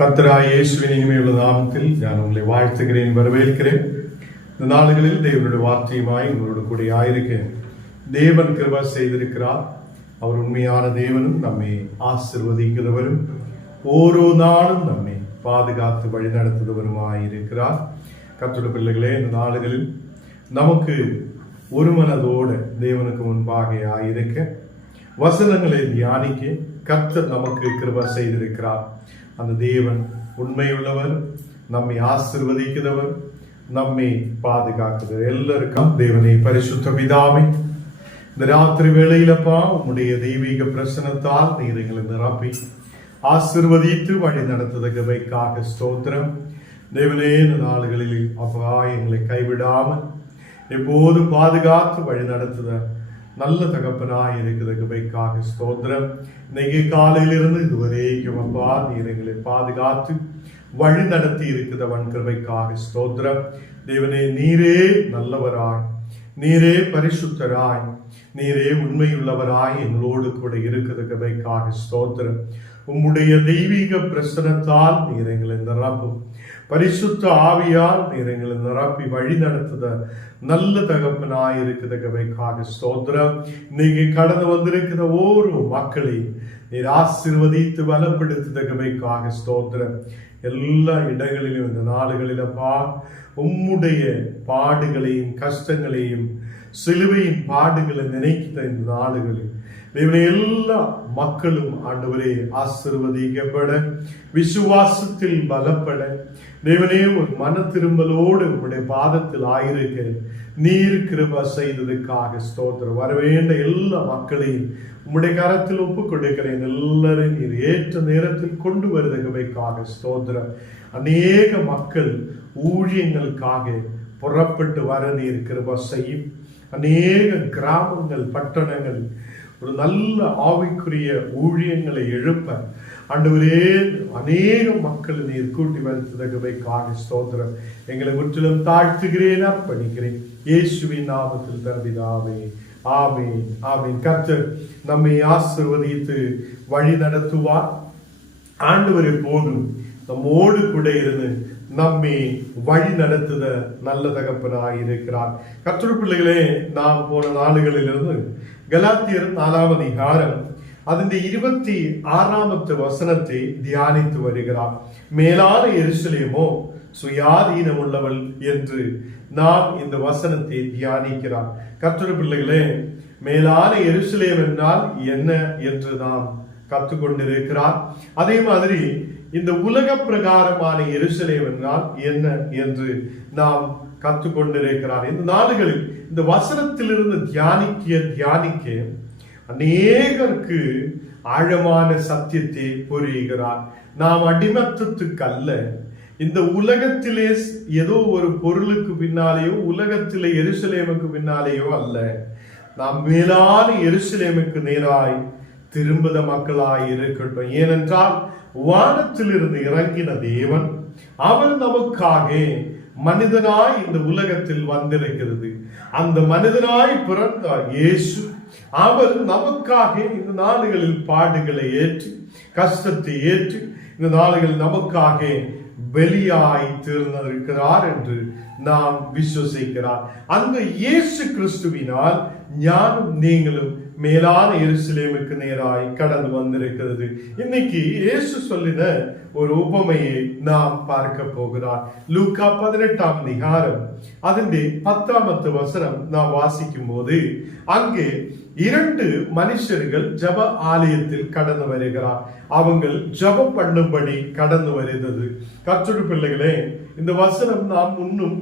கர்த்தராகிய இயேசுவின் இனிமையுள்ள நாமத்தில் நான் உங்களை வாழ்த்துகிறேன், வரவேற்கிறேன். இந்த நாடுகளில் தேவனுடைய வார்த்தையுமாய் உங்களோடு கூட ஆயிருக்கேன். தேவன் கிருபை செய்திருக்கிறார். அவர் உண்மையான தேவனும் நம்மை ஆசீர்வதிக்கிறவரும் ஓரோ நாளும் நம்மை பாதுகாத்து வழி நடத்துகிறவருமாயிருக்கிறார். கர்த்தருடைய பிள்ளைகளே, இந்த நாடுகளில் நமக்கு ஒரு மனதோடு தேவனுக்கு முன்பாக ஆயிருக்க வசனங்களை தியானிக்க கர்த்தர் நமக்கு கிருபை செய்திருக்கிறார். அந்த தேவன் உண்மையுள்ளவர், நம்மை ஆசீர்வதிக்கிறவர், நம்மை பாதுகாக்கிறவர். எல்லாருக்கும் தேவனை பரிசுத்த பிதாவே, இந்த ராத்திரி வேளையிலப்பா உம்முடைய தெய்வீக பிரசனத்தால் நீர் எங்களை நிரப்பி ஆசீர்வதித்து வழி நடத்துவதற்காக ஸ்தோத்திரம். தேவனே, இந்த நாடுகளில் அப்பா எங்களை கைவிடாமல் எப்போதும் பாதுகாத்து வழி நடத்துத நல்ல தகப்பனாய் இருக்கிறதுக்காக ஸ்தோத்திரம். இன்னைக்கு காலையிலிருந்து இதுவரைக்கும் அப்பா நீர் எங்களை பாதுகாத்து வழி நடத்தி இருக்கிறவன் கிருபைக்காக ஸ்தோத்திரம். தேவனே, நீரே நல்லவராய், நீரே பரிசுத்தராய், நீரே உண்மையுள்ளவராய் எங்களோடு கூட இருக்கிறதுக்காக ஸ்தோத்திரம். உம்முடைய தெய்வீக பிரசனத்தால் நீர் எங்களை நிரப்பும், பரிசுத்த ஆவியால் நீர் எங்களை நிரப்பி வழி நடத்துத நல்ல தகப்பனாய் இருக்கிறதுக்காக ஸ்தோத்திரம். இன்னைக்கு கடந்து வந்திருக்கிற ஒவ்வொரு மக்களையும் நீர் ஆசீர்வதித்து பலப்படுத்துவதற்காக ஸ்தோத்திரம். எல்லா இடங்களிலும் இந்த நாடுகளிலப்பா உம்முடைய பாடுகளையும் கஷ்டங்களையும் சிலுவையின் பாடுகளை நினைக்கிற இந்த நாடுகளில் எல்லா மக்களும் ஆண்டவரே ஆசீர்வதிக்கப்பட, விசுவாசத்தில் பலப்பட, தேவனே ஒரு மன திரும்பலோடு உங்களுடைய பாதத்தில் ஆயிருக்க நீர் கிருபை செய்ததுக்காக ஸ்தோத்திரம். வரவேண்ட எல்லா மக்களையும் உம்முடைய கரத்தில் ஒப்புக் கொடுக்கிறேன். எல்லாரும் நீர் ஏற்ற நேரத்தில் கொண்டு வருவதற்காக ஸ்தோத்திரம். அநேக மக்கள் ஊழியங்களுக்காக புறப்பட்டு வர நீர் கிருபை செய்யும். அநேக கிராமங்கள், பட்டணங்கள் ஒரு நல்ல ஆவிக்குரிய ஊழியங்களை எழுப்ப ஆண்டவரே அநேக மக்கள் நீர் கூட்டி வருத்ததற்காக ஸ்தோத்திரம். எங்களை முற்றிலும் தாழ்த்துகிறேன், அர்ப்பணிக்கிறேன். இயேசுவின் நாமத்தில் தரபிதாவே, ஆமீன், ஆமீன். கர்த்தர் நம்மை ஆசீர்வதித்து வழி நடத்துவார். ஆண்டவர் எப்போதும் நம்மோடு கூட இருந்து நம்மை வழி நடத்துத நல்ல தகப்பனாய் இருக்கிறார். கர்த்தருடைய பிள்ளைகளே, நாம் போன நாடுகளிலிருந்து கலாத்தியர் 4ஆம் அதிகாரம் அதனுடைய 26ஆம் வசனத்தை தியானித்து வருகிறார். மேலான எருசலேமோ சுயாதீனம் உள்ளவள் என்று நாம் இந்த வசனத்தை தியானிக்கிறார். கர்த்தருடைய பிள்ளைகளே, மேலான எருசலேம் என்றால் என்ன என்று நாம் கற்றுக்கொண்டிருக்கிறார். அதே மாதிரி இந்த உலக பிரகாரமான எருசலேம் என்றால் என்ன என்று நாம் கற்றுக்கொண்டிருக்கிறார். இந்த நாடுகளில் இந்த வசனத்திலிருந்து தியானிக்க அநேகருக்கு ஆழமான சத்தியத்தை புரிகிறார். நாம் அடிமத்தத்துக்கு அல்ல, இந்த உலகத்திலே ஏதோ ஒரு பொருளுக்கு பின்னாலேயோ உலகத்திலே எருசலேமுக்கு பின்னாலேயோ அல்ல, நாம் மேலான எருசலேமுக்கு நேராய் திரும்புத மக்களாய் இருக்கட்டும். ஏனென்றால் வானத்திலிருந்து இறங்கின தேவன் அவர் நமக்காக மனிதனாய் இந்த உலகத்தில் வந்திருக்கிறது. அந்த மனிதனாய் பிறந்தார் இயேசு. அவர் நமக்காக இந்த நாடுகளில் பாடுகளை ஏற்று, கஷ்டத்தை ஏற்று, இந்த நாடுகளில் நமக்காக வெளியாய் தீர்ந்திருக்கிறார் என்று நாம் விசுவசிக்கிறார். அந்த இயேசு கிறிஸ்துவினால் ஞானம் நீங்களும் மேலான எருசலேமுக்கு நேராய் கடந்து வந்திருக்கிறது. இன்னைக்கு இயேசு சொல்லின ஒரு உபமையை நாம் பார்க்க போகிறார். லூக்கா 18ஆம் அதிகாரம் அதனுடைய 10ஆம் வசனம் நாம் வாசிக்கும் போது அங்கே 2 மனுஷர்கள் ஜப ஆலயத்தில் கடந்து வருகிறார். அவங்கள் ஜபம் பண்ணும்படி கடந்து வருகிறது. கர்த்தருடைய பிள்ளைகளே, இந்த வசனம் நாம்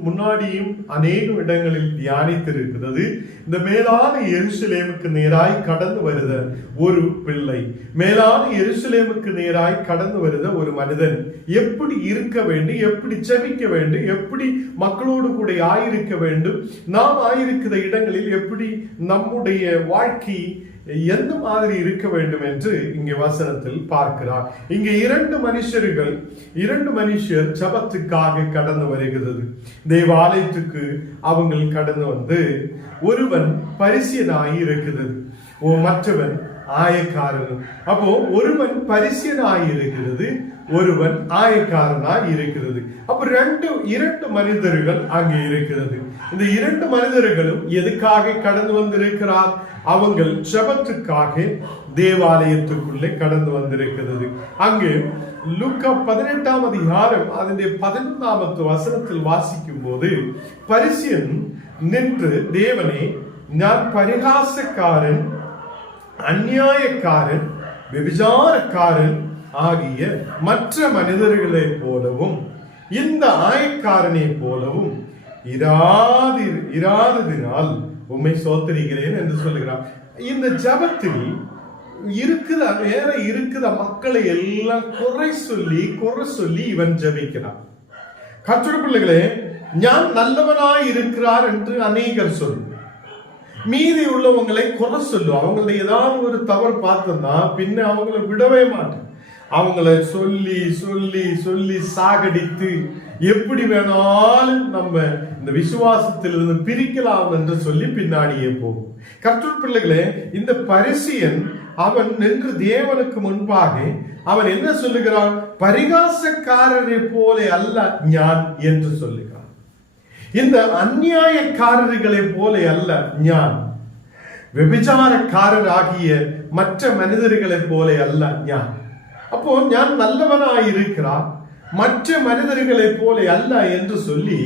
முன்னாடியும் அநேக இடங்களில் தியானித்திருக்கிறது. இந்த மேலான எருசலேமுக்கு நேராய் கடந்து வருத ஒரு பிள்ளை, மேலான எருசலேமுக்கு நேராய் கடந்து வருத ஒரு மனிதன் எப்படி இருக்க வேண்டும், எப்படி ஜெபிக்க வேண்டும், எப்படி மக்களோடு கூட ஆயிருக்க வேண்டும், நாம் ஆயிருக்கிற இடங்களில் எப்படி நம்முடைய வாழ்க்கை எந்த மாதிரி இருக்க வேண்டும் என்று இங்கே வசனத்தில் பார்க்கிறார். இங்கே 2 மனுஷர் ஜபத்துக்காக கடந்து வருகிறது. தேவாலயத்துக்கு அவங்கள் கடந்து வந்து ஒருவன் பரிசேயனாய் இருக்கிறது, மற்றவன் ஆயக்காரனும். அப்போ ஒருவன் பரிசியனாய் இருக்கிறது, ஒருவன் ஆயக்காரனாய் இருக்கிறது. அப்ப இரண்டு மனிதர்கள் அங்கே இருக்கிறது. இந்த இரண்டு மனிதர்களும் எதுக்காக கடந்து வந்திருக்கிறார்? அவங்கள் ஜெபத்துக்காக தேவாலயத்துக்குள்ளே கடந்து வந்திருக்கிறது. அங்கு லூக்கா 18ஆம் அதிகாரம் அதனுடைய 11ஆம் வசனத்தில் வாசிக்கும் போது, பரிசியன் நின்று, தேவனே, நான் பரிகாசக்காரன், அநியாயக்காரன், விபச்சாரக்காரன் ஆகிய மற்ற மனிதர்களை போலவும் இந்த ஆயக்காரனை போலவும் இராததினால் உம்மை சோத்தரிக்கிறேன் என்று சொல்லுகிறார். இந்த ஜபத்தில் இருக்குத மக்களை எல்லாம் குறை சொல்லி இவன் ஜபிக்கிறான். கர்த்தருடைய பிள்ளைகளே, ஞான் நல்லவனாய் இருக்கிறார் என்று அநேகர் சொல்லுவார். மீதி உள்ளவங்களை குறை சொல்லுவோம். அவங்கள ஏதாவது ஒரு தவறு பார்த்தோம்னா பின்ன அவங்களை விடவே மாட்டேன். அவங்கள சொல்லி சொல்லி சொல்லி சாகடித்து எப்படி வேணாலும் நம்ம இந்த விசுவாசத்திலிருந்து பிரிக்கலாம் என்று சொல்லி பின்னாடியே போகும். கர்த்தருடைய பிள்ளைகளே, இந்த பரிசியன் அவன் நின்று தேவனுக்கு முன்பாக அவன் என்ன சொல்லுகிறான்? பரிகாசக்காரரை போல அல்ல ஞான் என்று சொல்லுகிறான். இந்த அநியாயக்காரர்களை போல அல்ல ஞான், விபச்சாரக்காரர் ஆகிய மற்ற மனிதர்களை போல அல்ல ஞான். அப்போ ஞான் நல்லவனாயிருக்கிறார், மற்ற மனிதர்களை போல அல்ல என்று சொல்லி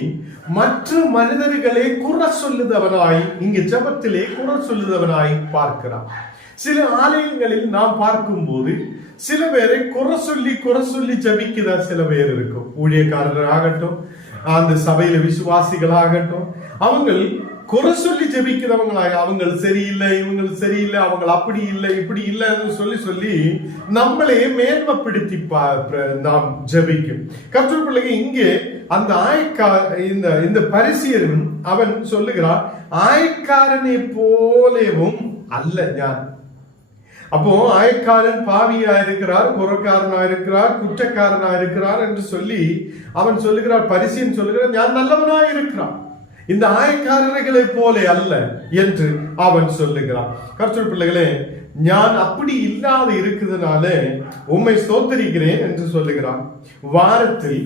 மற்ற மனிதர்களை குறை சொல்லுதவனாய் இங்கு ஜபத்திலே குறை சொல்லுதவனாய் பார்க்கிறான். சில ஆலயங்களில் நாம் பார்க்கும் போது சில பேரை குறை சொல்லி ஜபிக்கிற சில பேர் இருக்கும். ஊழியக்காரர் ஆகட்டும், அந்த சபையில விசுவாசிகள் ஆகட்டும், அவங்கள் குறை சொல்லி ஜபிக்கிறவங்களாக, அவங்க சரியில்லை, இவங்க சரியில்லை, அவங்க அப்படி இல்லை இப்படி இல்லைன்னு சொல்லி நம்மளே மேன்மைப்படுத்தி நாம் ஜபிக்கும். கர்த்தருடைய பிள்ளைங்க, இங்கே அந்த இந்த பரிசியரும் அவன் சொல்லுகிறான், ஆயக்காரனை போலவும் அல்ல ஞான். அப்போ ஆயக்காரன் பாவியா இருக்கிறார், குறக்காரனா இருக்கிறார், குற்றக்காரனா இருக்கிறார் என்று சொல்லி அவன் சொல்லுகிறார். பரிசியன் சொல்லுகிறார், ஞான் நல்லவனா இருக்கிறான், இந்த ஆயக்காரர்களை போல அல்ல என்று அவன் சொல்லுகிறான். கர்த்தருடைய பிள்ளைகளே, ஞான் அப்படி இல்லாத இருக்கிறதுனால உம்மை ஸ்தோத்திரிக்கிறேன் என்று சொல்லுகிறான். வாரத்தில்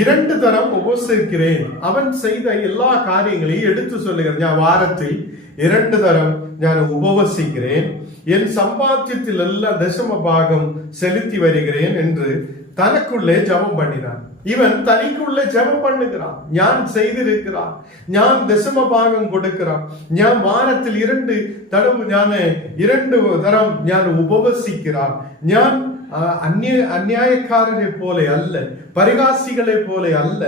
2 தரம் உபவசிக்கிறேன். அவன் செய்த எல்லா காரியங்களையும் எடுத்து சொல்லுகிறான். நான் வாரத்தில் 2 தரம் நான் உபவசிக்கிறேன், என் சம்பாத்தியத்தில் எல்லாம் தசம பாகம் செலுத்தி வருகிறேன் என்று தனக்குள்ளே ஜபம் பண்ணினான். இவன் தனிக்குள்ளே ஜபம் பண்ணுகிறான். ஞான் செய்திருக்கிறான், ஞான் தசம பாகம் கொடுக்கிறான். ஞான் வாரத்தில் 2 தரம் ஞான் உபவசிக்கிறான். ஞான் அநியாயக்காரரை போல அல்ல, பரிகாசிகளை போல அல்ல,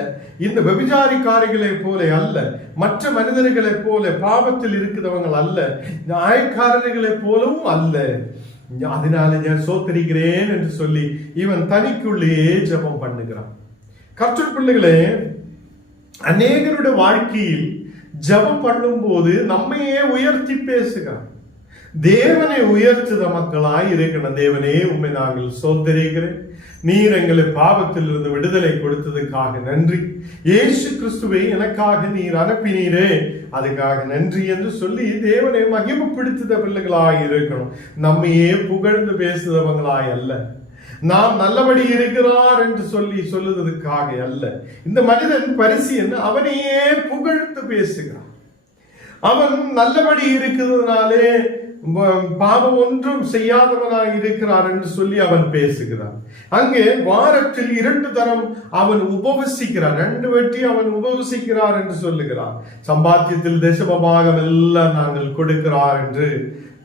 இந்த விபச்சாரிக்காரிகளை போல அல்ல, மற்ற மனிதர்களை போல பாவத்தில் இருக்கிறவங்க அல்ல, ஆயக்காரர்களை போலவும் அல்ல. அதனால நான் சோத்தரிக்கிறேன் என்று சொல்லி இவன் தனிக்குள்ளேயே ஜபம் பண்ணுகிறான். கர்த்தருடைய பிள்ளைகளே, அநேகருடைய வாழ்க்கையில் ஜபம் பண்ணும் போது நம்மையே உயர்த்தி பேசுகிறான். தேவனை உயர்த்துத மக்களாய் இருக்கணும். தேவனே, உண்மை நாங்கள் சோதரிக்கிறேன், நீர் எங்களை பாவத்தில் இருந்து விடுதலை கொடுத்ததுக்காக நன்றி. இயேசு கிறிஸ்துவை எனக்காக நீர் அனுப்பினீரே, அதுக்காக நன்றி என்று சொல்லி தேவனை மகிமைப்படுத்துத பிள்ளைகளாய் இருக்கணும். நம்மையே புகழ்ந்து பேசுதவங்களாய் அல்ல, நாம் நல்லபடி இருக்கிறார் என்று சொல்லுவதற்காக அல்ல. இந்த மனிதன் பரிசியன் அவனையே புகழ்ந்து பேசுகிறான். அவன் நல்லபடி இருக்கிறதுனாலே பாவம் ஒன்றும் செய்யாதவனாய் இருக்கிறார் என்று சொல்லி அவன் பேசுகிறான். அங்கே வாரத்தில் 2 தரம் அவன் உபவசிக்கிறான், 2 வெட்டி அவன் உபவசிக்கிறார் என்று சொல்லுகிறான். சம்பாத்தியத்தில் தசமபாகம் எல்லாம் நாங்கள் கொடுக்கிறார் என்று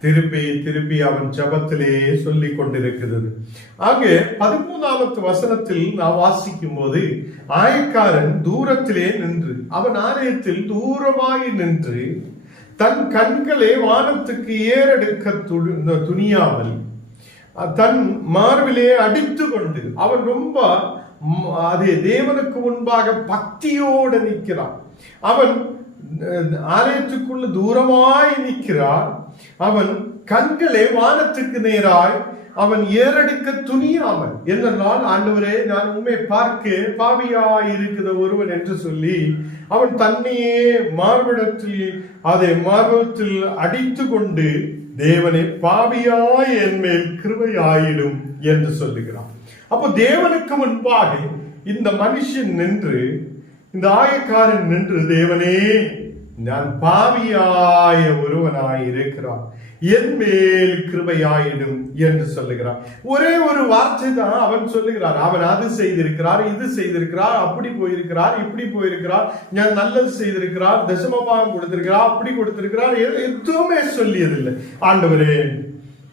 திருப்பி அவன் ஜபத்திலே சொல்லிக் கொண்டிருக்கிறது. ஆக 13ஆம் வசனத்தில் நான் வாசிக்கும் போது, ஆயக்காரன் தூரத்திலே நின்று, அவன் ஆலயத்தில் தூரமாய் நின்று தன் கண்களை வானத்துக்கு ஏறெடுக்க துணியாமல் தன் மார்பிலே அடித்து கொண்டு அவன் ரொம்ப அதே தேவனுக்கு முன்பாக பக்தியோடு நிற்கிறான். அவன் ஆலயத்துக்குள்ள தூரமாய் நிற்கிறார். அவன் கண்களை வானத்துக்கு நேராய் அவன் ஏறெடுக்க துணியாமல், என்றால் ஆண்டவரே, நான் உண்மை பார்க்க பாவியாய் இருக்கிற ஒருவன் என்று சொல்லி அவன் தன்னையே மார்பிடத்தில் மார்பத்தில் அடித்து கொண்டு தேவனே பாவியாய் என் மேல் கிருபையாயிடும் என்று சொல்லுகிறார். அப்போ தேவனுக்கு முன்பாக இந்த மனுஷன் நின்று, இந்த ஆயக்காரன் நின்று, தேவனே நான் பாவியாய ஒருவனாய் இருக்கிறான், என் மேல் கிருபையாயிடும் என்று சொல்லுகிறார். ஒரே ஒரு வார்த்தை தான் அவன் சொல்லுகிறார். அவன் அது செய்திருக்கிறார், இது செய்திருக்கிறார், அப்படி போயிருக்கிறார், இப்படி போயிருக்கிறார், நான் நல்லது செய்திருக்கிறார், தசமபாகம் கொடுத்திருக்கிறார், அப்படி கொடுத்திருக்கிறார், எதுவுமே சொல்லியதில்லை. ஆண்டவரே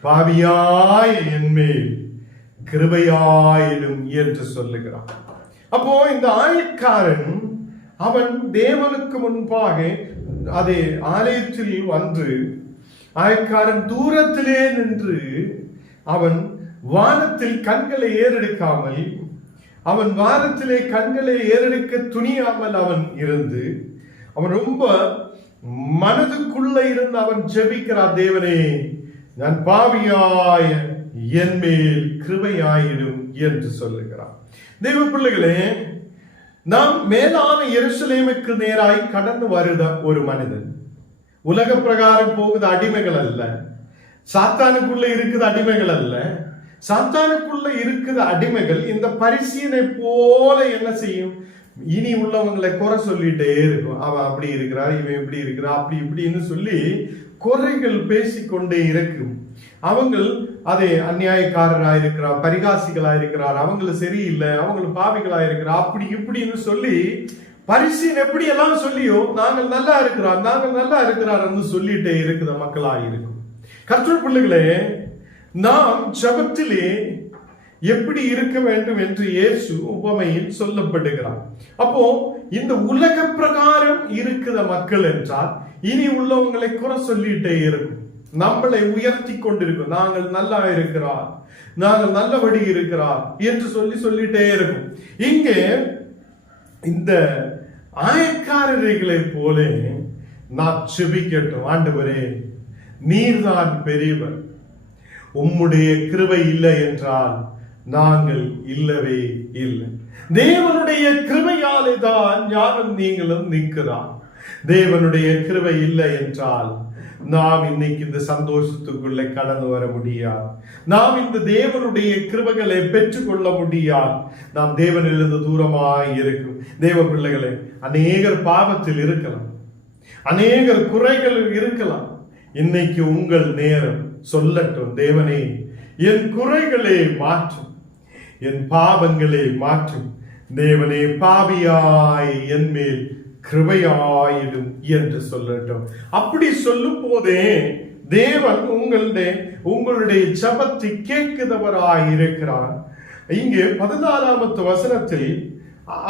பாவியாய் என் மேல் கிருபையாயிடும் என்று சொல்லுகிறார். அப்போ இந்த ஆயக்காரன் அவன் தேவனுக்கு முன்பாக அதே ஆலயத்தில் வந்து, ஆயக்காரன் தூரத்திலே நின்று அவன் வானத்தில் கண்களை ஏறெடுக்காமல், அவன் வானத்திலே கண்களை ஏறெடுக்க துணியாமல் அவன் இருந்து, அவன் ரொம்ப மனதுக்குள்ள இருந்து அவன் ஜெபிக்கிறார், தேவனே நான் பாவியாய என் மேல் கிருபையாயிடும் என்று சொல்லுகிறார். தெய்வ பிள்ளைகளே, நாம் மேலான எருசலேமுக்கு நேராய் கடந்து வருத ஒரு மனிதன், உலக பிரகாரம் போகுது அடிமைகள் அல்ல, சாத்தானுக்குள்ள இருக்குது அடிமைகள் அல்ல, சாத்தானுக்குள்ள இருக்குது அடிமைகள் இந்த பரிசீனை போல என்ன செய்யும், இனி உள்ளவங்களை குறை சொல்லிட்டே இருக்கும். அவன் அப்படி இருக்கிறார், இவன் இப்படி இருக்கிறார், அப்படி இப்படின்னு சொல்லி குறைகள் பேசிக்கொண்டே இருக்கும். அவங்கள் அதே அநியாயக்காரராக இருக்கிறார், பரிகாசிகளா இருக்கிறார், அவங்களுக்கு சரியில்லை, அவங்களுக்கு பாவிகளா இருக்கிறார், அப்படி இப்படின்னு சொல்லி பரிசீன் எப்படி எல்லாம் சொல்லியோ நாங்கள் நல்லா இருக்கிறார், நாங்கள் நல்லா இருக்கிறார் என்று சொல்லிட்டே இருக்கிற மக்களா இருக்கும். கர்த்தர் பிள்ளைகளே, நாம் ஜெபத்திலே எப்படி இருக்க வேண்டும் என்று இயேசு உபமையில் சொல்லப்படுகிறார். அப்போ இந்த உலக பிரகாரம் இருக்கிற மக்கள் என்றால் இனி உள்ளவங்களை குறை சொல்லிட்டே இருக்கும், நம்மளை உயர்த்தி கொண்டிருக்கும், நாங்கள் நல்லா இருக்கிறார், நாங்கள் நல்லபடி இருக்கிறார் என்று சொல்லிட்டே இருக்கும். இங்கே இந்த ஆயக்காரர்களை போல நான் செபிக்கட்டும், ஆண்டவரே நீர்தான் பெரியவர், உம்முடைய கிருபை இல்லை என்றால் நாங்கள் இல்லவே இல்லை. தேவனுடைய கிருபையாலே தான் ஞானம் நீங்களும் நிற்கிறார். தேவனுடைய கிருபை இல்லை என்றால் நாம் இன்னைக்கு இந்த சந்தோஷத்துக்குள்ள கடந்து வர முடியாது, நாம் இந்த தேவனுடைய கிருபைகளை பெற்றுக்கொள்ள முடியாது, நாம் தேவனிலிருந்து தூரமாய் இருக்கும். தேவ பிள்ளைகளே, அநேகர் பாவத்தில் இருக்கலாம், அநேகர் குறைகள் இருக்கலாம். இன்னைக்கு உங்கள் நேரம் சொல்லட்டும், தேவனே என் குறைகளை மாற்றும், என் பாவங்களை மாற்றும், தேவனே பாவியாய் என் மேல் கிருபையாயிடும் என்று சொல்லட்டும். அப்படி சொல்லும் போதே தேவன் உங்களுடைய ஜெபத்தை கேட்கிறவராய் இருக்கிறார். இங்கே 14வது வசனத்தில்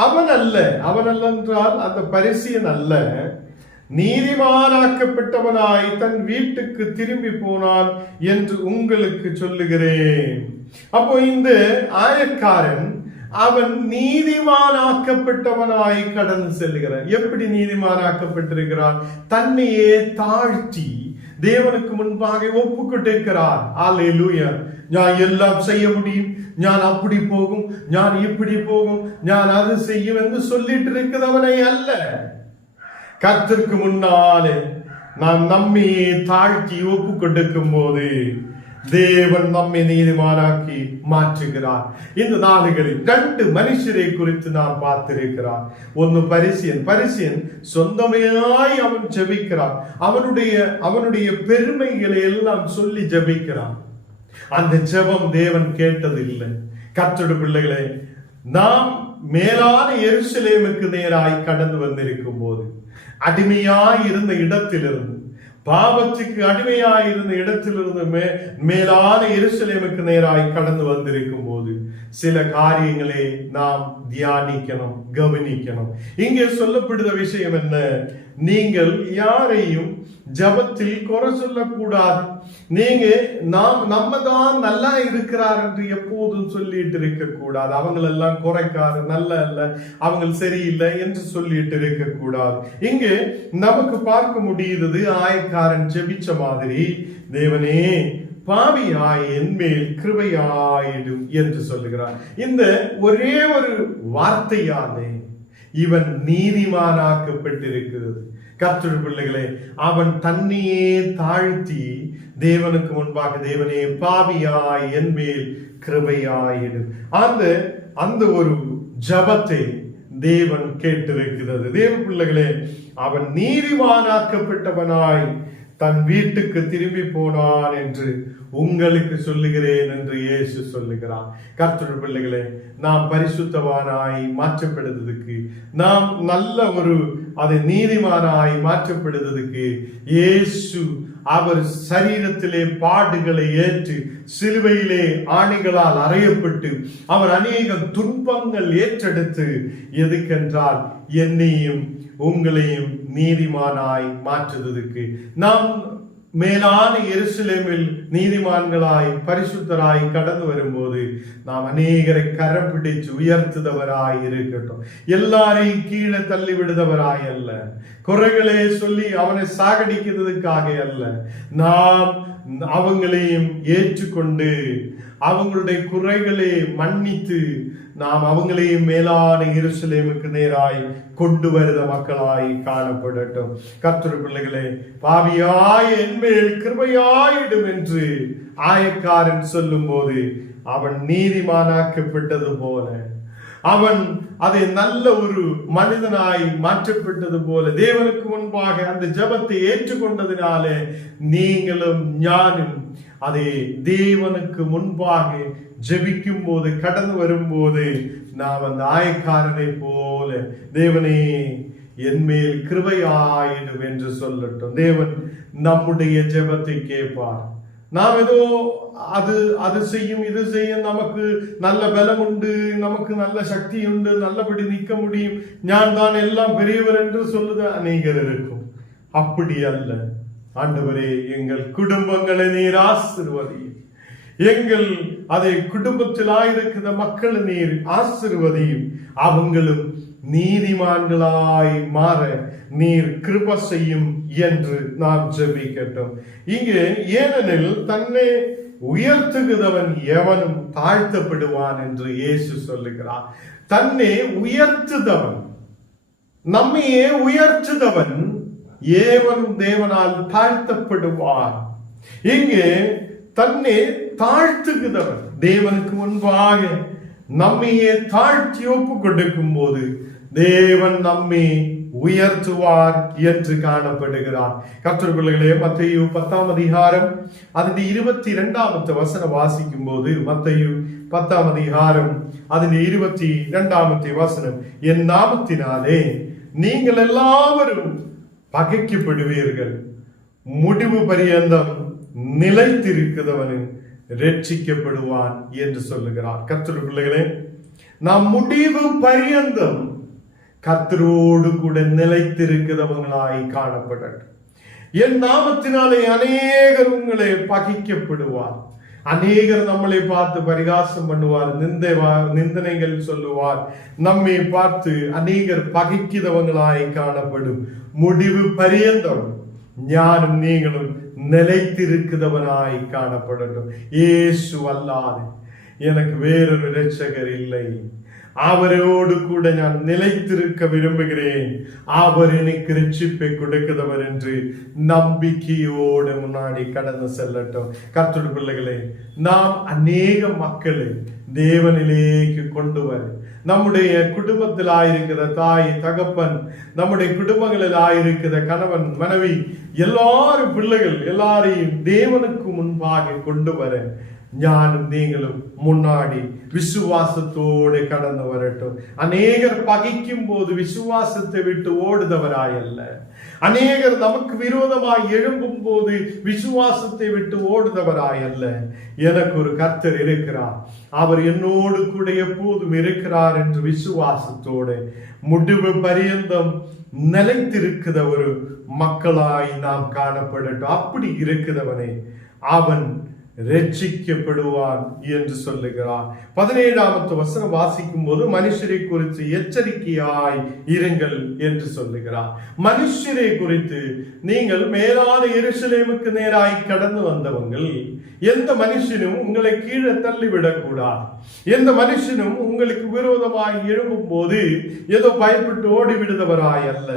அவன் அல்ல என்றால் அந்த பரிசீயன் அல்ல, நீதிமானாக்கப்பட்டவனாய் தன் வீட்டுக்கு திரும்பி போனான் என்று உங்களுக்கு சொல்லுகிறேன். அப்போ இந்த ஆயக்காரன் அவன் நீதிமானாக்கப்பட்டவனாய் கடந்து செல்கிறான். எப்படி நீதிமானாக்கப்பட்டிருக்கிறான்? தன்னையே தாழ்த்தி தேவனுக்கு முன்பாக ஒப்புக்கொண்டிருக்கிறார். அல்லேலூயா. நான் எல்லாம் செய்ய முடியும், நான் அப்படி போகும், நான் இப்படி போகும், நான் அது செய்யும் என்று சொல்லிட்டு இருக்கிறவனை அல்ல. கர்த்தருக்கு முன்னாலே நாம் நம்மையே தாழ்த்தி ஒப்பு கொடுக்கும் போது தேவன் நம்மை நீதிமானாக்கி மாற்றுகிறார். இந்த நாடுகளில் 2 மனுஷரை குறித்து நாம் பார்த்திருக்கிறார். ஒன்னு பரிசேயன் சொந்தமையாய் அவன் ஜெபிக்கிறான், அவனுடைய பெருமைகளை எல்லாம் சொல்லி ஜெபிக்கிறான். அந்த ஜெபம் தேவன் கேட்டதில்லை. கர்த்தருடைய பிள்ளைகளே, நாம் மேலான எருசலேமுக்கு நேராய் கடந்து வந்திருக்கும் போது, அடிமையாய் இருந்த இடத்திலிருந்து, பாவத்துக்கு அடிமையாயிருந்த இடத்திலிருந்து மேலான எருசலேமுக்கு நேராய் கடந்து வந்திருக்கும் போது சில காரியங்களை நாம் தியானிக்கணும், கவனிக்கணும். இங்கே சொல்லப்படுற விஷயம் என்ன? நீங்கள் யாரையும் ஜபத்தில் குறை சொல்லக்கூடாது. நீங்க நம்ம தான் நல்லா இருக்கிறார் என்று எப்போதும் சொல்லிட்டு இருக்க கூடாது. அவங்களெல்லாம் குறைக்காது, நல்ல அல்ல, அவங்க சரியில்லை என்று சொல்லிட்டு இருக்க கூடாது. இங்கே நமக்கு பார்க்க முடியுது, ஆயக்காரன் ஜெபிச்ச மாதிரி, தேவனே பாவியாய் என் மேல் கிருபையாயிடும் என்று சொல்லுகிறார். இந்த ஒரே ஒரு வார்த்தையாலே இவன் நீதிமானாக்கப்பட்டிருக்கிறது. கர்த்தருடைய பிள்ளைகளே, அவன் தன்னையே தாழ்த்தி தேவனுக்கு முன்பாக, தேவனே பாவியாய் என் மேல் கிருபையாயிடும், அந்த ஒரு ஜபத்தை தேவன் கேட்டிருக்கிறது. தேவ பிள்ளைகளே, அவன் நீதிமானாக்கப்பட்டவனாய் தன் வீட்டுக்கு திரும்பி போனான் என்று உங்களுக்கு சொல்லுகிறேன் என்று இயேசு சொல்லுகிறார். கர்த்தருடைய பிள்ளைகளே, நாம் பரிசுத்தவானாய் மாற்றப்படுவதற்கு, நாம் நல்ல ஒரு அதை நீதிமானாய் மாற்றப்படுவதற்கு இயேசு அவர் சரீரத்திலே பாடுகளை ஏற்று சிலுவையிலே ஆணிகளால் அறையப்பட்டு அவர் அநேக துன்பங்கள் ஏற்றெடுத்து, எதுக்கென்றால் என்னையும் உங்களையும் நீதிமானாய் மாற்றுவதற்கு, நாம் மேலான எருசலேமில் நீதிமான்களாய் பரிசுத்தராய் கடந்து வரும்போது நாம் அநேகரை கரம் பிடிச்சு உயர்த்துதவராய் இருக்கட்டும். எல்லாரையும் கீழே தள்ளி விடுதவராய் அல்ல, குறைகளை சொல்லி அவனை சாகடிக்கிறதுக்காக அல்ல, நாம் அவங்களையும் ஏற்றுக்கொண்டு அவங்களுடைய குறைகளை மன்னித்து நாம் அவங்களையும் மேலான எருசலேமுக்கு நேராய் கொண்டு வருத மக்களாய் காணப்படட்டும். கர்த்தருடைய பிள்ளைகளே, பாவியாய் என் மேல் கிருபையாயிடும் என்று ஆயக்காரன் சொல்லும் போது அவன் நீதிமானாக்கப்பட்டது போல, அவன் அதை நல்ல ஒரு மனிதனாய் மாற்றப்பட்டது போல, தேவனுக்கு முன்பாக அந்த ஜபத்தை ஏற்றுக்கொண்டதினாலே நீங்களும் ஞானும் அதை தேவனுக்கு முன்பாக ஜெபிக்கும் போது, கடந்து வரும்போது நாம் அந்த ஆயக்காரனை போல தேவனே என் மேல் கிருபையாயிடும் என்று சொல்லட்டும். தேவன் நம்முடைய ஜெபத்தை கேட்பார். நாம் ஏதோ அது செய்யும் இது செய்யும், நமக்கு நல்ல பலம் உண்டு, நமக்கு நல்ல சக்தி உண்டு, நல்லபடி நிற்க முடியும், நான் தான் எல்லாம் பெரியவர் என்று சொல்லுத அநேகர் இருக்கும். அப்படி அல்ல. ஆண்டவரே, எங்கள் குடும்பங்களை நீர் ஆசீர்வதியும், எங்கள் அதை குடும்பத்தில் ஆயிருக்கிற மக்களை நீர் ஆசீர்வதியும், அவங்களும் நீதிமான்களாய் மாற நீர் கிருபை செய்யும் என்று நாம் ஜெபிக்கட்டும். இங்கே ஏனெனில் தன்னை உயர்த்துகிறவன் எவனும் தாழ்த்தப்படுவான் என்று இயேசு சொல்லுகிறார். தன்னை உயர்த்துதவன், நம்மையே உயர்த்துதவன் ஏவனும் தேவனால் தாழ்த்தப்படுவார். இங்கே தன்னை தாழ்த்துகிறவன், தேவனுக்கு முன்பாக நம்மையே தாழ்த்தி ஒப்பு கொடுக்கும் போது தேவன் நம்மை உயர்த்துவார் என்று காணப்படுகிறார். கர்த்தருடைய பிள்ளைகளே, மத்தேயு 10ஆம் அதிகாரம் அதன் 22வது வசனம் வாசிக்கும் போது, மத்தேயு 10ஆம் அதிகாரம் அதன் 22வது வசனம், என் நாமத்தினாலே நீங்கள் எல்லாரும் பகைக்கப்படுவீர்கள், முடிவு பரியந்தம் நிலைத்திருக்கிறவனு ரட்சிக்கப்படுவான் என்று சொல்லுகிறார். கர்த்தருடைய பிள்ளைகளே, நாம் முடிவு பரியந்தம் கர்த்தரோடு கூட நிலைத்திருக்கிறவங்களாய் காணப்படட்டும். என் நாமத்தினாலே அநேகர் உங்களை பகைக்கப்படுவார், அநேகர் நம்மளை பார்த்து பரிகாசம் பண்ணுவார், நிந்தனைகள் சொல்லுவார், நம்மை பார்த்து அநேகர் பகைக்கிறவங்களாய் காணப்படும். முடிவு பரியந்தம் ஞானம் நீங்களும் நிலைத்திருக்கிறவனாய் காணப்படட்டும். இயேசு அல்லாது எனக்கு வேறொரு இரட்சகர் இல்லை, அவரோடு கூட நான் நிலைத்திருக்க விரும்புகிறேன், அவர் எனக்கு ரட்சிப்பை கொடுக்கிறவர் என்று நம்பிக்கையோடு முன்னாடி கடந்து செல்லட்டும். கர்த்தருடைய பிள்ளைகளே, நாம் அநேக மக்களை தேவனிலேக்கு கொண்டு வர, நம்முடைய குடும்பத்தில் ஆயிருக்கிற தாய் தகப்பன், நம்முடைய குடும்பங்களில் ஆயிருக்கிற கணவன் மனைவி, எல்லாரும் பிள்ளைகள் எல்லாரையும் தேவனுக்கு முன்பாக கொண்டு வர ஞானும் நீங்களும் முன்னாடி விசுவாசத்தோடு கடந்து வரட்டும். அநேகர் பகைக்கும் போது விசுவாசத்தை விட்டு ஓடுதவராயல்ல, அநேகர் நமக்கு விரோதமாய் எழும்பும் போது விசுவாசத்தை விட்டு ஓடுதவராயல்ல. எனக்கு ஒரு கர்த்தர் இருக்கிறார், அவர் என்னோடு கூட எப்போதும் இருக்கிறார் என்று விசுவாசத்தோடு முடிவு பரியந்தம் நிலைத்திருக்கிற ஒரு மக்களாய் நாம் காணப்படட்டும். அப்படி இருக்கிறவனே அவன் ரட்சிக்கப்படுவான் என்று சொல்லுகிறார். 17வது வசனம் வாசிக்கும் போது மனுஷரை குறித்து எச்சரிக்கையாய் இருங்கள் என்று சொல்லுகிறார். மனுஷரை குறித்து நீங்கள் மேலான எருசலேமுக்கு நேராய் கடந்து வந்தவங்கள், எந்த மனுஷனும் உங்களை கீழே தள்ளிவிடக் கூடாது. எந்த மனுஷனும் உங்களுக்கு விரோதமாய் எழும்பும் போது ஏதோ பயப்பட்டு ஓடிவிடுதவராய் அல்ல,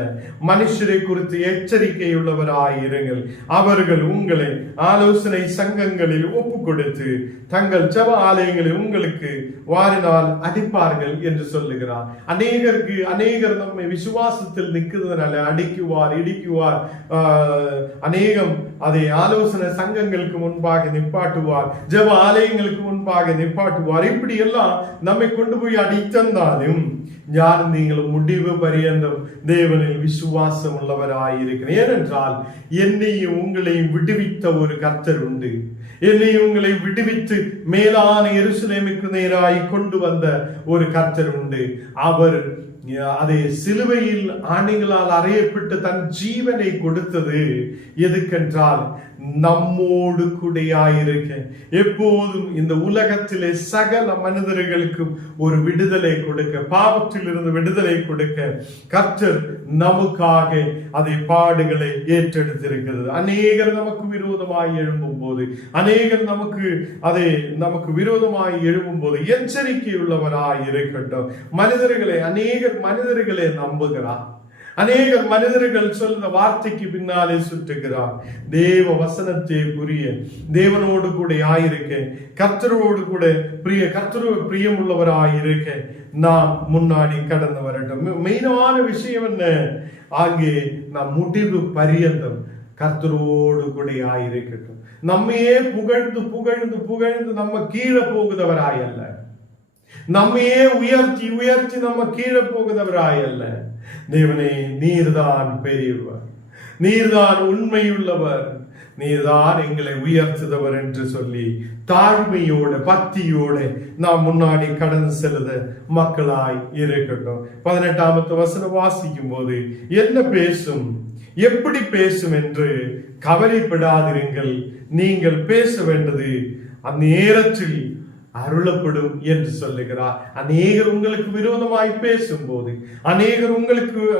மனுஷரை குறித்து எச்சரிக்கை உள்ளவராய் இருங்கள். அவர்கள் உங்களை ஆலோசனை சங்கங்களில் ஒப்பு கொடுத்து தங்கள் ஜெப ஆலயங்களில் உங்களுக்கு வாரினால் அடிப்பார்கள் என்று சொல்லுகிறார். அநேகர் நம்மை விசுவாசத்தில் நிற்கிறதுனால அடிக்குவார், இடிக்குவார். அநேகம் அதை ஆலோசனை சங்கங்களுக்கு முன்பாக நிப்பாட்டுவார், ஜெப ஆலயங்களுக்கு முன்பாக நிப்பாட்டுவார். இப்படி எல்லாம் நம்மை கொண்டு போய் அடித்தந்தாலும் யாரும் நீங்களும் முடிவு பரியந்தம் தேவனில் விசுவாசம் உள்ளவராயிருக்கிறேன். ஏனென்றால் என்னையும் உங்களையும் விடுவித்த ஒரு கர்த்தர் உண்டு. என்னையும் உங்களை விடுவித்து மேலான எருசலேமுக்கு நேராய் கொண்டு வந்த ஒரு கர்த்தர் உண்டு. அவர் அதை சிலுவையில் ஆணிகளால் அறையப்பட்டு தன் ஜீவனை கொடுத்தது எதுக்கென்றால் நம்மோடு கூடையாயிருக்க, எப்போதும் இந்த உலகத்திலே சகல மனிதர்களுக்கும் ஒரு விடுதலை கொடுக்க, பாவத்தில் இருந்து விடுதலை கொடுக்க கர்த்தர் நமக்காக அதை பாடுகளை ஏற்றெடுத்திருக்கிறது. அநேகர் நமக்கு விரோதமாய் எழும்பும் போது, அநேகர் நமக்கு விரோதமாய் எழும்பும் போது எச்சரிக்கை உள்ளவராய் இருக்கட்டும். அநேகர் மனிதர்களை நம்புகிறார். அநேகர் மனிதர்கள் சொல்ற வார்த்தைக்கு பின்னாலே சுற்றுகிறார். தேவ வசனத்தை புரிய, தேவனோடு கூட ஆயிருக்க, கர்த்தரோடு கூட பிரியம் உள்ளவராயிருக்க நாம் முன்னாடி கடந்து வரட்டும். மெயினான விஷயம் என்ன? அங்கே நாம் முடிவு பரியந்தம் கர்த்தரோடு கூட ஆயிருக்கட்டும். நம்மையே புகழ்ந்து புகழ்ந்து புகழ்ந்து நம்ம கீழே போகுதவராய் அல்ல, நம்மையே உயர்த்தி உயர்த்தி நம்ம கீழே போகுதவராய் அல்ல. தேவனே, நீர்தான் பெரியவர், நீர்தான் உண்மையுள்ளவர், நீர்தான் எங்களை உயர்த்துதவர் என்று சொல்லி தாழ்மையோட பக்தியோட நாம் முன்னாடி கடந்து செல்லுத மக்களாய் இருக்கட்டும். 18வது வசனம் வாசிக்கும் போது என்ன பேசும், எப்படி பேசும் என்று கவலைப்படாதிருங்கள். நீங்கள் பேச வேண்டது அந்நேரத்தில் அருளப்படும் என்று சொல்லுகிறார். அநேகர் உங்களுக்கு விரோதமாய் பேசும் போது, அநேகர்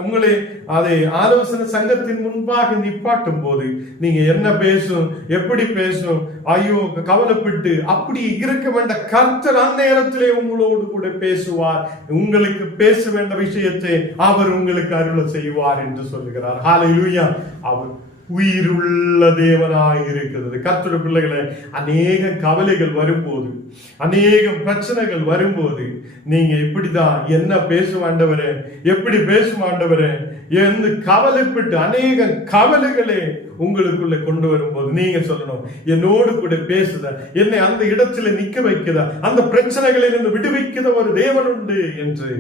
உங்களை அதை ஆலோசனை சங்கத்தின் முன்பாக நிப்பாட்டும் போது நீங்க என்ன பேசும், எப்படி பேசும், ஐயோ கவலைப்பட்டு அப்படி இருக்க வேண்ட கர்த்தர் அந்நேரத்திலே உங்களோடு கூட பேசுவார். உங்களுக்கு பேச வேண்ட விஷயத்தை அவர் உங்களுக்கு அருள செய்வார் என்று சொல்லுகிறார். ஹல்லேலூயா. அவர் உயிருள்ள தேவனாய் இருக்கிறது. கர்த்தருடைய பிள்ளைகளை, அநேக கவலைகள் வரும்போது, அநேக பிரச்சனைகள் வரும்போது நீங்க இப்படிதான் என்ன பேசுவாண்டவரே, எப்படி பேசுவாண்டவரே என்று கவலைப்பட்டு அநேக கவலைகளை உங்களுக்குள்ள கொண்டு வரும்போது நீங்க சொல்லணும், என்னோடு கூட பேசுத, என்னை அந்த இடத்துல நிக்க வைக்குத, அந்த பிரச்சனைகளில் இருந்து விடுவிக்கிற ஒரு தேவன் உண்டு என்று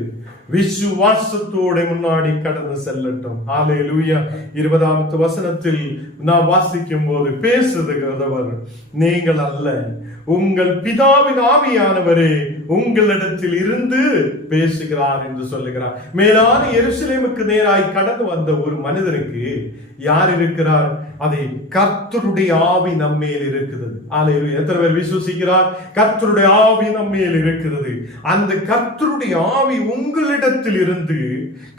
விசுவாசத்தோட முன்னாடி கடந்து செல்லட்டும். ஹல்லேலூயா. 20வது வசனத்தில் நாம் வாசிக்கும் போது பேசுகிறவர் நீங்கள் அல்ல, உங்கள் பிதாவின் ஆவியானவரே உங்களிடத்தில் இருந்து பேசுகிறார் என்று சொல்லுகிறார். மேலான எருசலேமுக்கு நேராய் கடந்து வந்த ஒரு மனிதனுக்கு யார் இருக்கிறார்? அதை கர்த்தருடைய ஆவி நம்மேல் இருக்கிறது. ஹல்லேலூயா. எத்தனை பேர் விசுவசிக்கிறார்? கர்த்தருடைய ஆவி நம்மேல் இருக்கிறது. அந்த கர்த்தருடைய ஆவி உங்களிடத்தில் இருந்து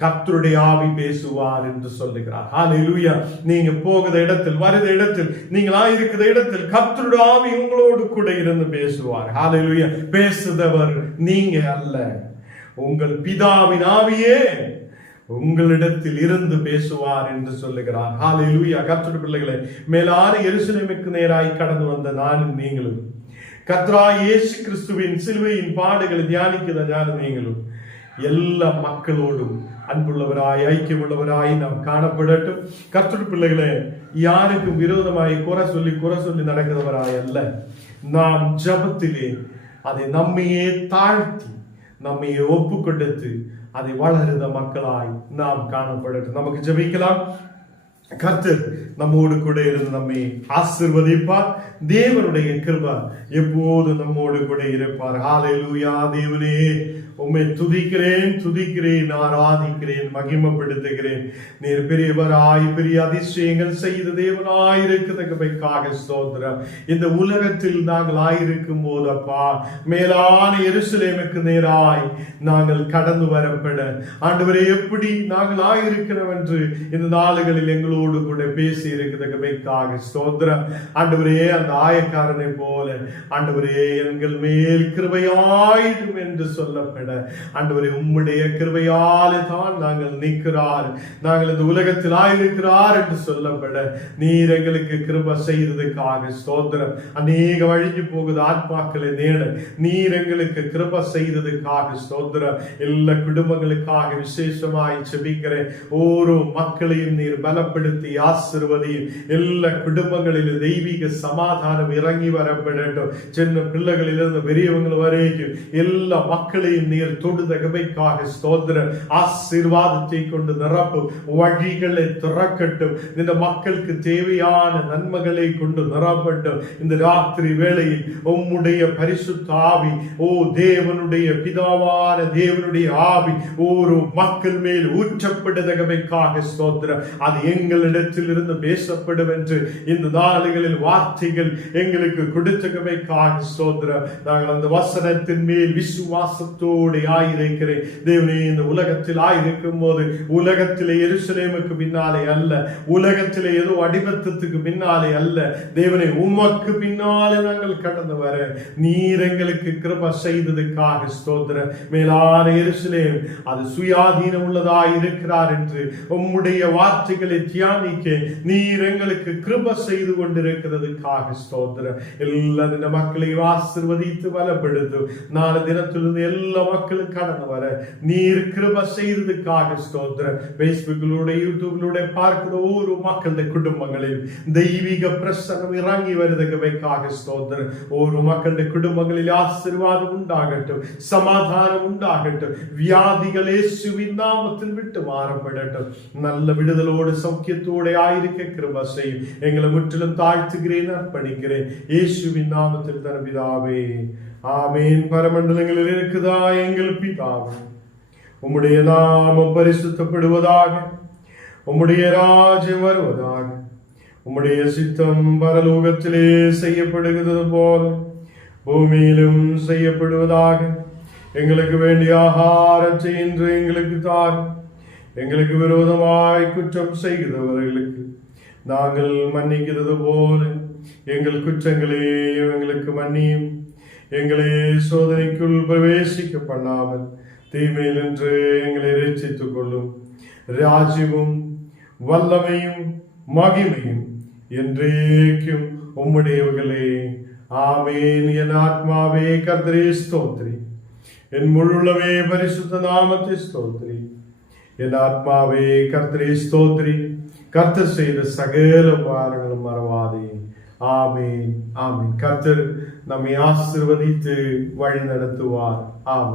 கர்த்தருடைய ஆவி பேசுவார் என்று சொல்லுகிறார். ஹல்லேலூயா. நீங்க போகிற இடத்தில், வருகிற இடத்தில், நீங்களா இருக்கிற இடத்தில் கர்த்தருடைய ஆவி உங்களோடு கூட இருந்து பேசுவார். ஹல்லேலூயா. பேசுதவர் நீங்க அல்ல, உங்கள் பிதாவின் ஆவியே உங்களிடத்தில் இருந்து பேசுவார் என்று சொல்லுகிறார். ஹல்லேலூயா. கர்த்தருடைய பிள்ளைகளே, மேலான எருசலேமுக்கு நேராய் கடந்து வந்த நானும் நீங்களும் கர்த்தராகிய இயேசு கிறிஸ்துவின் சிலுவையின் பாடுகளை தியானிக்கிற நானும் நீங்களும் எல்லா மக்களோடும் அன்புள்ளவராய், ஐக்கியமுள்ளவராய் நாம் காணப்படட்டும். கர்த்தருடைய பிள்ளைகளே, யாருக்கும் விரோதமாய் குறை சொல்லி நடக்கிறவராய் அல்ல, நாம் ஜபத்திலே அதை நம்மையே தாழ்த்தி நம்மையே ஒப்பு கொடுத்து அதை வளருத மக்களாய் நாம் காணப்படட்டும். நமக்கு ஜெபிக்கலாம். கர்த்தர் நம்மோடு கூட இருந்து நம்மை ஆசீர்வதிப்பார். தேவனுடைய கிருபை எப்போது நம்மோடு கூட இருப்பார். ஹல்லேலூயா. தேவனே, உம்மை துதிக்கிறேன், ஆராதிக்கிறேன், மகிமைப்படுத்துகிறேன். நீர் பெரியவராய் பெரிய அதிசயங்கள் செய்த தேவனாய் இருக்கிறதுக்காக ஸ்தோத்திரம். இந்த உலகத்தில் நாங்கள் ஆயிருக்கும் போதப்பா, மேலான எருசலேமுக்கு நேராய் நாங்கள் கடந்து வரப்பட ஆண்டவரே எப்படி நாங்கள் ஆயிருக்கிறோம் என்று இந்த நாளுகளில் எங்களோடு கூட பேசி இருக்கிறதுக்காக ஸ்தோத்திரம். ஆண்டவரே, அந்த ஆயக்காரனை போல ஆண்டவரே எங்கள் மேல் கிருபையாயிடும் என்று சொல்லப்பட ஆண்டவரே உம்முடைய கிருபையாலே தான் நாங்கள் நிற்கிறார், நாங்கள் இந்த உலகத்தில் ஆயிருக்கிறார் என்று சொல்லப்பட நீர் எங்களுக்கு கிருபை செய்ததுக்காக ஸ்தோத்திரம். அநேக வழிஞ்சு போகுது ஆத்மாக்களை நேட நீர் எங்களுக்கு கிருபை செய்ததுக்காக ஸ்தோத்திரம். எல்லா குடும்பங்களுக்காக விசேஷமாய் செபிக்கிறேன். ஓரோ மக்களையும் நீர் பலப்படுத்தி ஆசீர்வதியும். எல்லா குடும்பங்களிலும் தெய்வீக சமாதானம் இறங்கி வரப்படட்டும். சின்ன பிள்ளைகளிலிருந்து பெரியவங்கள் வரைக்கும் எல்லா மக்களையும் நீர் தொடுதகமைக்காக ஸ்தோத்திரம். ஆசீர்வாதத்தை கொண்டு நிரப்பும். வழிகளை திறக்கட்டும். இந்த மக்களுக்கு தேவையான நன்மைகளை கொண்டு நிரப்பட்டும். இந்த ராத்திரி வேளையில் உம்முடைய பரிசுத்த ஆவி, ஓ தேவனுடைய பிதாவான தேவனுடைய ஆவி ஒரு மக்கள் மேல் ஊற்றப்படுதகமைக்காக ஸ்தோத்திரம். அது எங்களிடத்தில் இருந்து பேசப்படும் என்று இந்த நாளுகளில் வார்த்தைகள் எங்களுக்கு கொடுத்தகமைக்காக ஸ்தோத்திரம். நாங்கள் அந்த வசனத்தின் மேல் விசுவாசத்தோடு ஆயிருக்கிறேன். தேவனே, இந்த உலகத்தில் ஆயிருக்கும் போது உலகத்திலே எருசலேமுக்கு பின்னாலே அல்ல, உலகத்திலே ஏதோ அடிமத்தத்துக்கு பின்னாலே அல்ல, தேவனே உமக்கு பின்னாலே நாங்கள் கடந்து வர நீர் எங்களுக்கு கிருபை செய்ததுக்காக ஸ்தோத்திரம். மேலான எருசலேம் அது சுயாதீனம் உள்ளதாய் இருக்கிறார் என்று உம்முடைய வார்த்தைகளை தியானிக்க நீர் எங்களுக்கு கிருபை செய்து கொண்டிருக்கிறதுக்காக ஸ்தோத்திரம். எல்லா இந்த மக்களையும் ஆசீர்வதித்து பலப்படுத்தும். நாலு தினத்திலிருந்து எல்லா மக்களும் கடந்து வர நீர் கிருபை செய்ததுக்காக ஸ்தோத்திரம். பேஸ்புக்கிலூட யூடியூப்லூட பார்க்கிற ஒவ்வொரு மக்களுடைய குடும்பங்களில் தெய்வீக பிரசனம் இறங்கி வருவதற்காக ஸ்தோத்திரம். ஒரு மக்களுடைய குடும்பங்களில் ஆசீர்வாதம் உண்டாகட்டும், சமாதானம் உண்டாகட்டும். வியாதிகள் இயேசுவின் நாமத்தில் விட்டு மாறப்படட்டும். நல்ல விடுதலோடு சௌக்கியத்தோடு ஆயிருக்க கிருபை செய்யும். எங்களை முற்றிலும் தாழ்த்துகிறேன், அர்ப்பணிக்கிறேன். இயேசுவின் நாமத்தில் தரபிதாவே, ஆமேன். பரமண்டலங்களில் இருக்குதா எங்கள் பிதாவே, உம்முடைய நாமம் பரிசுத்தப்படுவதாக, உம்முடைய ராஜ்யம் வருவதாக, உம்முடைய சித்தம் பரலோகத்திலே செய்யப்படுகிறது போல பூமியிலும் செய்யப்படுவதாக. எங்களுக்கு வேண்டிய ஆகாரத்தை இன்று எங்களுக்கு தாரும். எங்களுக்கு விரோதமாய் குற்றம் செய்கிறவர்களுக்கு நாங்கள் மன்னிக்கிறது போல எங்கள் குற்றங்களே எங்களுக்கு மன்னியும். எங்களை சோதனைக்குள் பிரவேசிக்க பண்ணாமல் தீமையில் என்று எங்களை ரட்சித்துக் கொள்ளும். ராஜ்யமும் வல்லமையும் மகிமையும் என்றேக்கும் உம்முடையவர்களே. ஆமேன். என் ஆத்மாவே கர்த்தரே ஸ்தோத்திரி, என் முழுள்ளவே பரிசுத்த நாமத்தை ஸ்தோத்திரி. என் ஆத்மாவே கர்த்தரே ஸ்தோத்திரி, கர்த்தர் செய்த சகல உபகாரங்களும் மறவாதே. ஆமேன், ஆமேன். கர்த்தர் நம்மை ஆசீர்வதித்து வழி நடத்துவார். ஆமேன்.